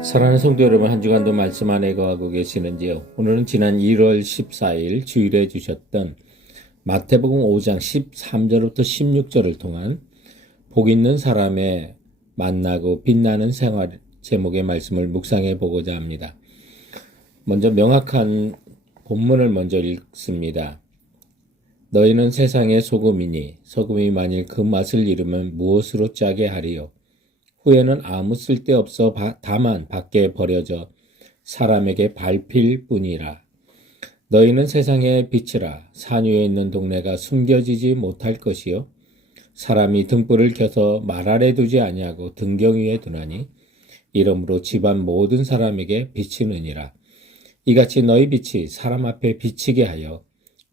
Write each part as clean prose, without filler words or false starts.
사랑하는 성도 여러분, 한 주간도 말씀 안에 거하고 계시는지요? 오늘은 지난 1월 14일 주일에 주셨던 마태복음 5장 13절부터 16절을 통한 복 있는 사람의 만나고 빛나는 생활 제목의 말씀을 묵상해 보고자 합니다. 먼저 명확한 본문을 먼저 읽습니다. 너희는 세상의 소금이니 소금이 만일 그 맛을 잃으면 무엇으로 짜게 하리요? 후에는 아무 쓸데없어 다만 밖에 버려져 사람에게 밟힐 뿐이라. 너희는 세상의 빛이라. 산 위에 있는 동네가 숨겨지지 못할 것이요 사람이 등불을 켜서 말 아래 두지 아니하고 등경 위에 두나니 이러므로 집안 모든 사람에게 비치느니라. 이같이 너희 빛이 사람 앞에 비치게 하여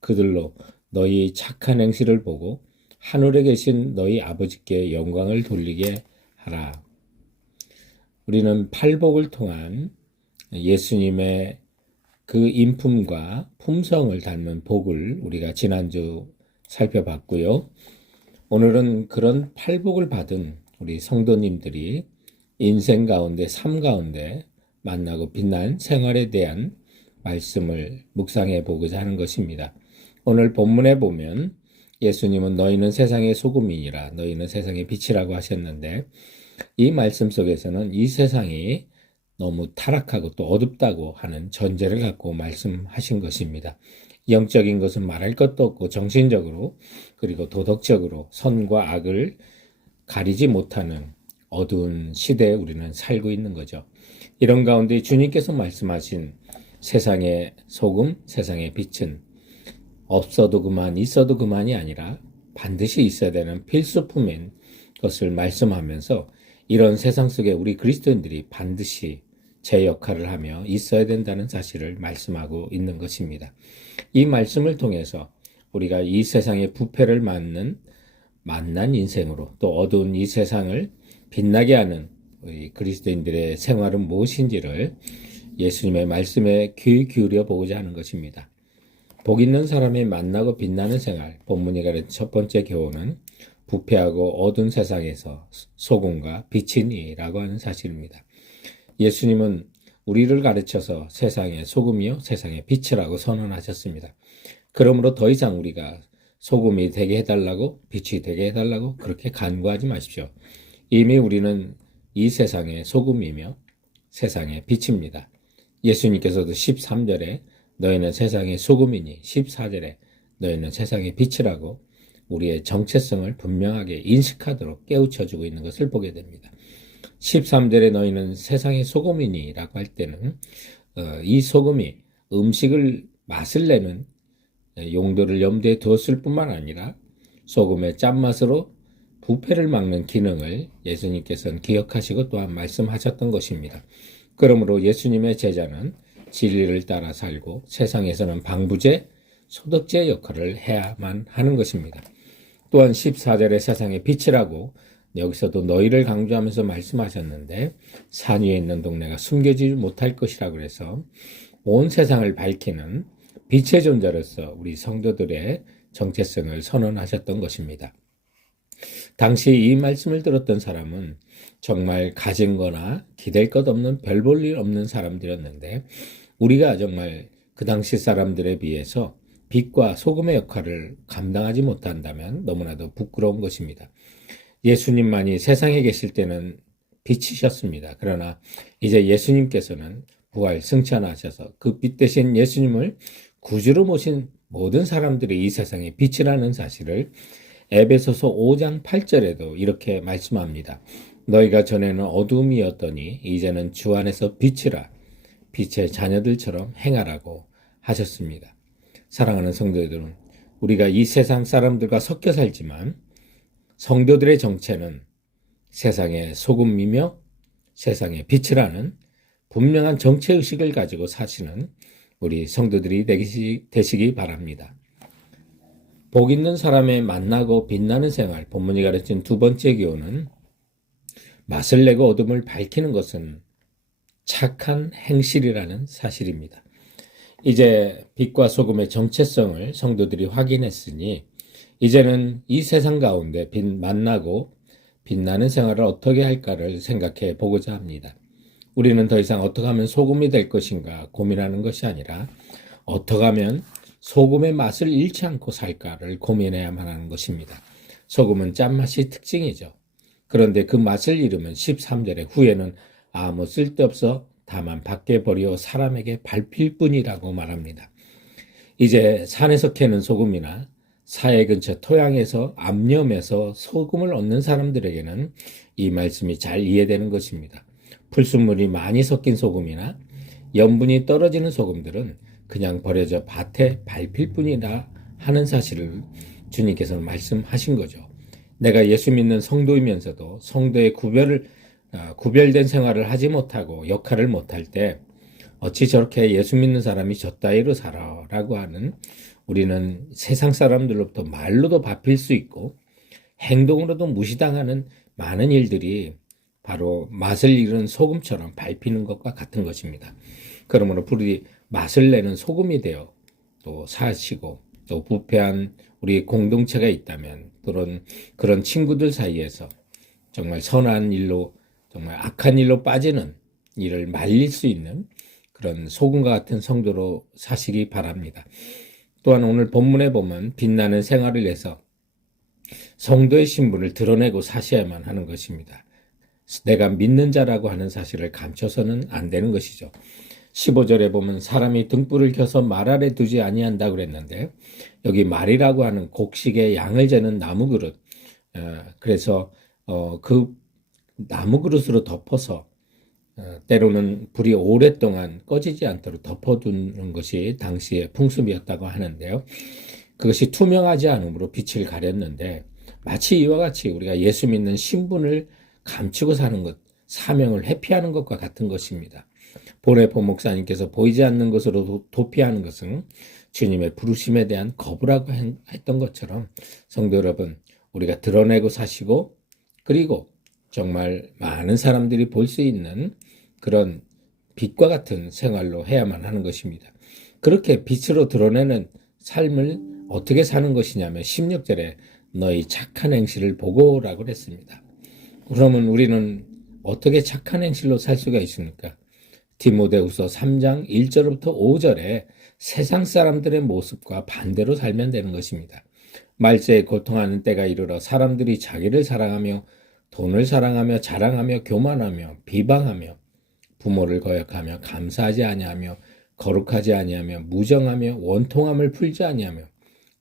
그들로 너희 착한 행실을 보고 하늘에 계신 너희 아버지께 영광을 돌리게 하라. 우리는 팔복을 통한 예수님의 그 인품과 품성을 닮은 복을 우리가 지난주 살펴봤고요. 오늘은 그런 팔복을 받은 우리 성도님들이 인생 가운데, 삶 가운데 만나고 빛난 생활에 대한 말씀을 묵상해 보고자 하는 것입니다. 오늘 본문에 보면 예수님은 너희는 세상의 소금이니라, 너희는 세상의 빛이라고 하셨는데 이 말씀 속에서는 이 세상이 너무 타락하고 또 어둡다고 하는 전제를 갖고 말씀하신 것입니다. 영적인 것은 말할 것도 없고 정신적으로 그리고 도덕적으로 선과 악을 가리지 못하는 어두운 시대에 우리는 살고 있는 거죠. 이런 가운데 주님께서 말씀하신 세상의 소금, 세상의 빛은 없어도 그만, 있어도 그만이 아니라 반드시 있어야 되는 필수품인 것을 말씀하면서 이런 세상 속에 우리 그리스도인들이 반드시 제 역할을 하며 있어야 된다는 사실을 말씀하고 있는 것입니다. 이 말씀을 통해서 우리가 이 세상의 부패를 만난 인생으로 또 어두운 이 세상을 빛나게 하는 우리 그리스도인들의 생활은 무엇인지를 예수님의 말씀에 귀 기울여 보고자 하는 것입니다. 복 있는 사람이 만나고 빛나는 생활, 본문이 가르친 첫 번째 교훈은 부패하고 어두운 세상에서 소금과 빛이니라고 하는 사실입니다. 예수님은 우리를 가르쳐서 세상의 소금이요 세상의 빛이라고 선언하셨습니다. 그러므로 더 이상 우리가 소금이 되게 해달라고 빛이 되게 해달라고 그렇게 간구하지 마십시오. 이미 우리는 이 세상의 소금이며 세상의 빛입니다. 예수님께서도 13절에 너희는 세상의 소금이니 14절에 너희는 세상의 빛이라고 우리의 정체성을 분명하게 인식하도록 깨우쳐주고 있는 것을 보게 됩니다. 13절에 너희는 세상의 소금이니 라고 할 때는 이 소금이 음식을 맛을 내는 용도를 염두에 두었을 뿐만 아니라 소금의 짠맛으로 부패를 막는 기능을 예수님께서는 기억하시고 또한 말씀하셨던 것입니다. 그러므로 예수님의 제자는 진리를 따라 살고 세상에서는 방부제, 소득제 역할을 해야만 하는 것입니다. 또한 14절에 세상의 빛이라고 여기서도 너희를 강조하면서 말씀하셨는데 산 위에 있는 동네가 숨겨지지 못할 것이라고 해서 온 세상을 밝히는 빛의 존재로서 우리 성도들의 정체성을 선언하셨던 것입니다. 당시 이 말씀을 들었던 사람은 정말 가진 거나 기댈 것 없는 별 볼 일 없는 사람들이었는데 우리가 정말 그 당시 사람들에 비해서 빛과 소금의 역할을 감당하지 못한다면 너무나도 부끄러운 것입니다. 예수님만이 세상에 계실 때는 빛이셨습니다. 그러나 이제 예수님께서는 부활 승천하셔서 그 빛 대신 예수님을 구주로 모신 모든 사람들이 이 세상의 빛이라는 사실을 에베소서 5장 8절에도 이렇게 말씀합니다. 너희가 전에는 어둠이었더니 이제는 주 안에서 빛이라 빛의 자녀들처럼 행하라고 하셨습니다. 사랑하는 성도 여러분, 우리가 이 세상 사람들과 섞여 살지만 성도들의 정체는 세상의 소금이며 세상의 빛이라는 분명한 정체의식을 가지고 사시는 우리 성도들이 되시기 바랍니다. 복 있는 사람의 만나고 빛나는 생활, 본문이 가르친 두 번째 교훈은 맛을 내고 어둠을 밝히는 것은 착한 행실이라는 사실입니다. 이제 빛과 소금의 정체성을 성도들이 확인했으니 이제는 이 세상 가운데 만나고 빛나는 생활을 어떻게 할까를 생각해 보고자 합니다. 우리는 더 이상 어떻게 하면 소금이 될 것인가 고민하는 것이 아니라 어떻게 하면 소금의 맛을 잃지 않고 살까를 고민해야만 하는 것입니다. 소금은 짠맛이 특징이죠. 그런데 그 맛을 잃으면 13절에 후에는 아무 쓸데없어 다만 밖에 버려 사람에게 밟힐 뿐이라고 말합니다. 이제 산에서 캐는 소금이나 사해 근처 토양에서 암염해서 소금을 얻는 사람들에게는 이 말씀이 잘 이해되는 것입니다. 풀순물이 많이 섞인 소금이나 염분이 떨어지는 소금들은 그냥 버려져 밭에 밟힐 뿐이라 하는 사실을 주님께서는 말씀하신 거죠. 내가 예수 믿는 성도이면서도 성도의 구별된 생활을 하지 못하고 역할을 못할 때 어찌 저렇게 예수 믿는 사람이 저 따위로 살아라고 하는 우리는 세상 사람들로부터 말로도 밟힐 수 있고 행동으로도 무시당하는 많은 일들이 바로 맛을 잃은 소금처럼 밟히는 것과 같은 것입니다. 그러므로 불이 맛을 내는 소금이 되어 또 사시고 또 부패한 우리 공동체가 있다면 그런 친구들 사이에서 정말 선한 일로 정말 악한 일로 빠지는 일을 말릴 수 있는 그런 소금과 같은 성도로 사시기 바랍니다. 또한 오늘 본문에 보면 빛나는 생활을 해서 성도의 신분을 드러내고 사셔야만 하는 것입니다. 내가 믿는 자라고 하는 사실을 감춰서는 안 되는 것이죠. 15절에 보면 사람이 등불을 켜서 말 아래 두지 아니한다 그랬는데 여기 말이라고 하는 곡식의 양을 재는 나무 그릇, 그래서 그 나무 그릇으로 덮어서 때로는 불이 오랫동안 꺼지지 않도록 덮어두는 것이 당시의 풍습이었다고 하는데요. 그것이 투명하지 않으므로 빛을 가렸는데 마치 이와 같이 우리가 예수 믿는 신분을 감추고 사는 것, 사명을 회피하는 것과 같은 것입니다. 보네포 목사님께서 보이지 않는 것으로 도피하는 것은 주님의 부르심에 대한 거부라고 했던 것처럼 성도 여러분, 우리가 드러내고 사시고 그리고 정말 많은 사람들이 볼 수 있는 그런 빛과 같은 생활로 해야만 하는 것입니다. 그렇게 빛으로 드러내는 삶을 어떻게 사는 것이냐면 16절에 너희 착한 행실을 보고라고 했습니다. 그러면 우리는 어떻게 착한 행실로 살 수가 있습니까? 디모데후서 3장 1절부터 5절에 세상 사람들의 모습과 반대로 살면 되는 것입니다. 말세에 고통하는 때가 이르러 사람들이 자기를 사랑하며 돈을 사랑하며 자랑하며 교만하며 비방하며 부모를 거역하며 감사하지 아니하며 거룩하지 아니하며 무정하며 원통함을 풀지 아니하며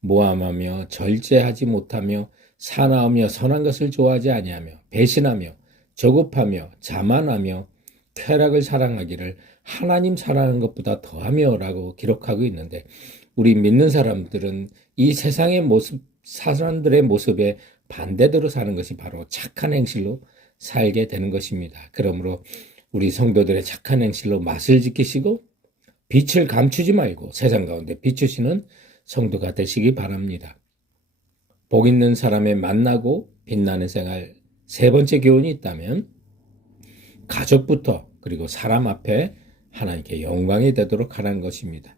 모함하며 절제하지 못하며 사나우며 선한 것을 좋아하지 아니하며 배신하며 저급하며 자만하며 쾌락을 사랑하기를 하나님 사랑하는 것보다 더하며라고 기록하고 있는데 우리 믿는 사람들은 이 세상의 모습, 사람들의 모습에 반대대로 사는 것이 바로 착한 행실로 살게 되는 것입니다. 그러므로 우리 성도들의 착한 행실로 맛을 지키시고 빛을 감추지 말고 세상 가운데 비추시는 성도가 되시기 바랍니다. 복 있는 사람에 만나고 빛나는 생활 세 번째 교훈이 있다면 가족부터 그리고 사람 앞에 하나님께 영광이 되도록 하라는 것입니다.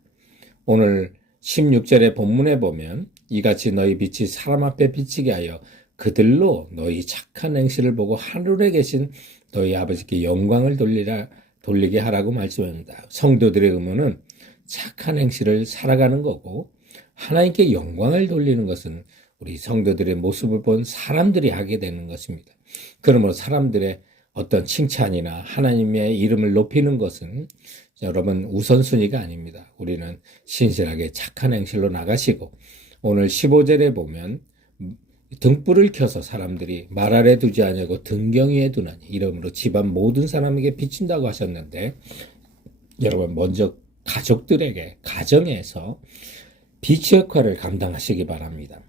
오늘 16절의 본문에 보면 이같이 너희 빛이 사람 앞에 비치게 하여 그들로 너희 착한 행실을 보고 하늘에 계신 너희 아버지께 영광을 돌리게 하라고 말씀합니다. 성도들의 의무는 착한 행실을 살아가는 거고 하나님께 영광을 돌리는 것은 우리 성도들의 모습을 본 사람들이 하게 되는 것입니다. 그러므로 사람들의 어떤 칭찬이나 하나님의 이름을 높이는 것은 여러분 우선순위가 아닙니다. 우리는 신실하게 착한 행실로 나가시고 오늘 15절에 보면 등불을 켜서 사람들이 말 아래 두지 아니하고 등경 위에 두나니 이러므로 집안 모든 사람에게 비친다고 하셨는데 여러분 먼저 가족들에게 가정에서 빛의 역할을 감당하시기 바랍니다.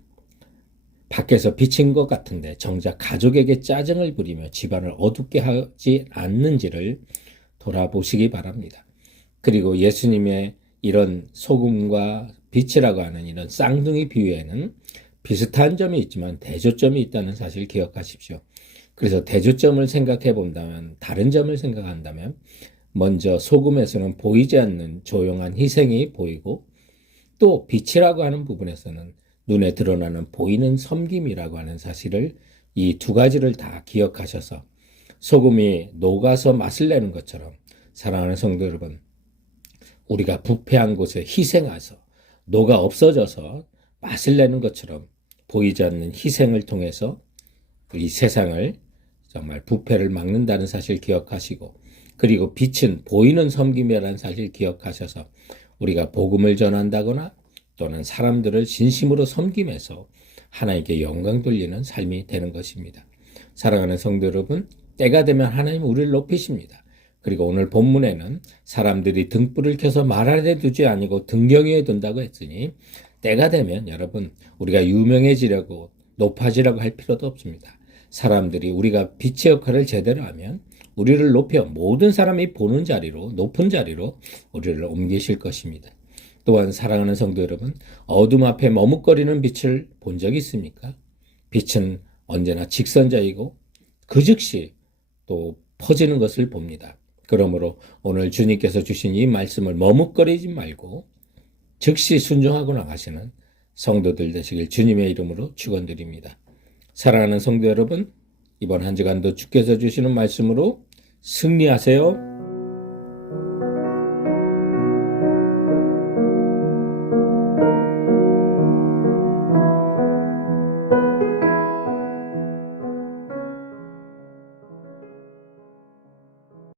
밖에서 비친 것 같은데 정작 가족에게 짜증을 부리며 집안을 어둡게 하지 않는지를 돌아보시기 바랍니다. 그리고 예수님의 이런 소금과 빛이라고 하는 이런 쌍둥이 비유에는 비슷한 점이 있지만 대조점이 있다는 사실 기억하십시오. 그래서 대조점을 생각해 본다면 다른 점을 생각한다면 먼저 소금에서는 보이지 않는 조용한 희생이 보이고 또 빛이라고 하는 부분에서는 눈에 드러나는 보이는 섬김이라고 하는 사실을 이 두 가지를 다 기억하셔서 소금이 녹아서 맛을 내는 것처럼 사랑하는 성도 여러분, 우리가 부패한 곳에 희생해서 노가 없어져서 맛을 내는 것처럼 보이지 않는 희생을 통해서 이 세상을 정말 부패를 막는다는 사실 기억하시고, 그리고 빛은 보이는 섬김이라는 사실 기억하셔서 우리가 복음을 전한다거나 또는 사람들을 진심으로 섬김해서 하나님께 영광 돌리는 삶이 되는 것입니다. 사랑하는 성도 여러분, 때가 되면 하나님은 우리를 높이십니다. 그리고 오늘 본문에는 사람들이 등불을 켜서 말 아래 두지 아니고 등경위에 둔다고 했으니, 때가 되면 여러분, 우리가 유명해지려고 높아지라고 할 필요도 없습니다. 사람들이 우리가 빛의 역할을 제대로 하면 우리를 높여 모든 사람이 보는 자리로, 높은 자리로 우리를 옮기실 것입니다. 또한 사랑하는 성도 여러분, 어둠 앞에 머뭇거리는 빛을 본 적 있습니까? 빛은 언제나 직선자이고 그 즉시 또 퍼지는 것을 봅니다. 그러므로 오늘 주님께서 주신 이 말씀을 머뭇거리지 말고 즉시 순종하고 나가시는 성도들 되시길 주님의 이름으로 축원드립니다. 사랑하는 성도 여러분, 이번 한 주간도 주께서 주시는 말씀으로 승리하세요.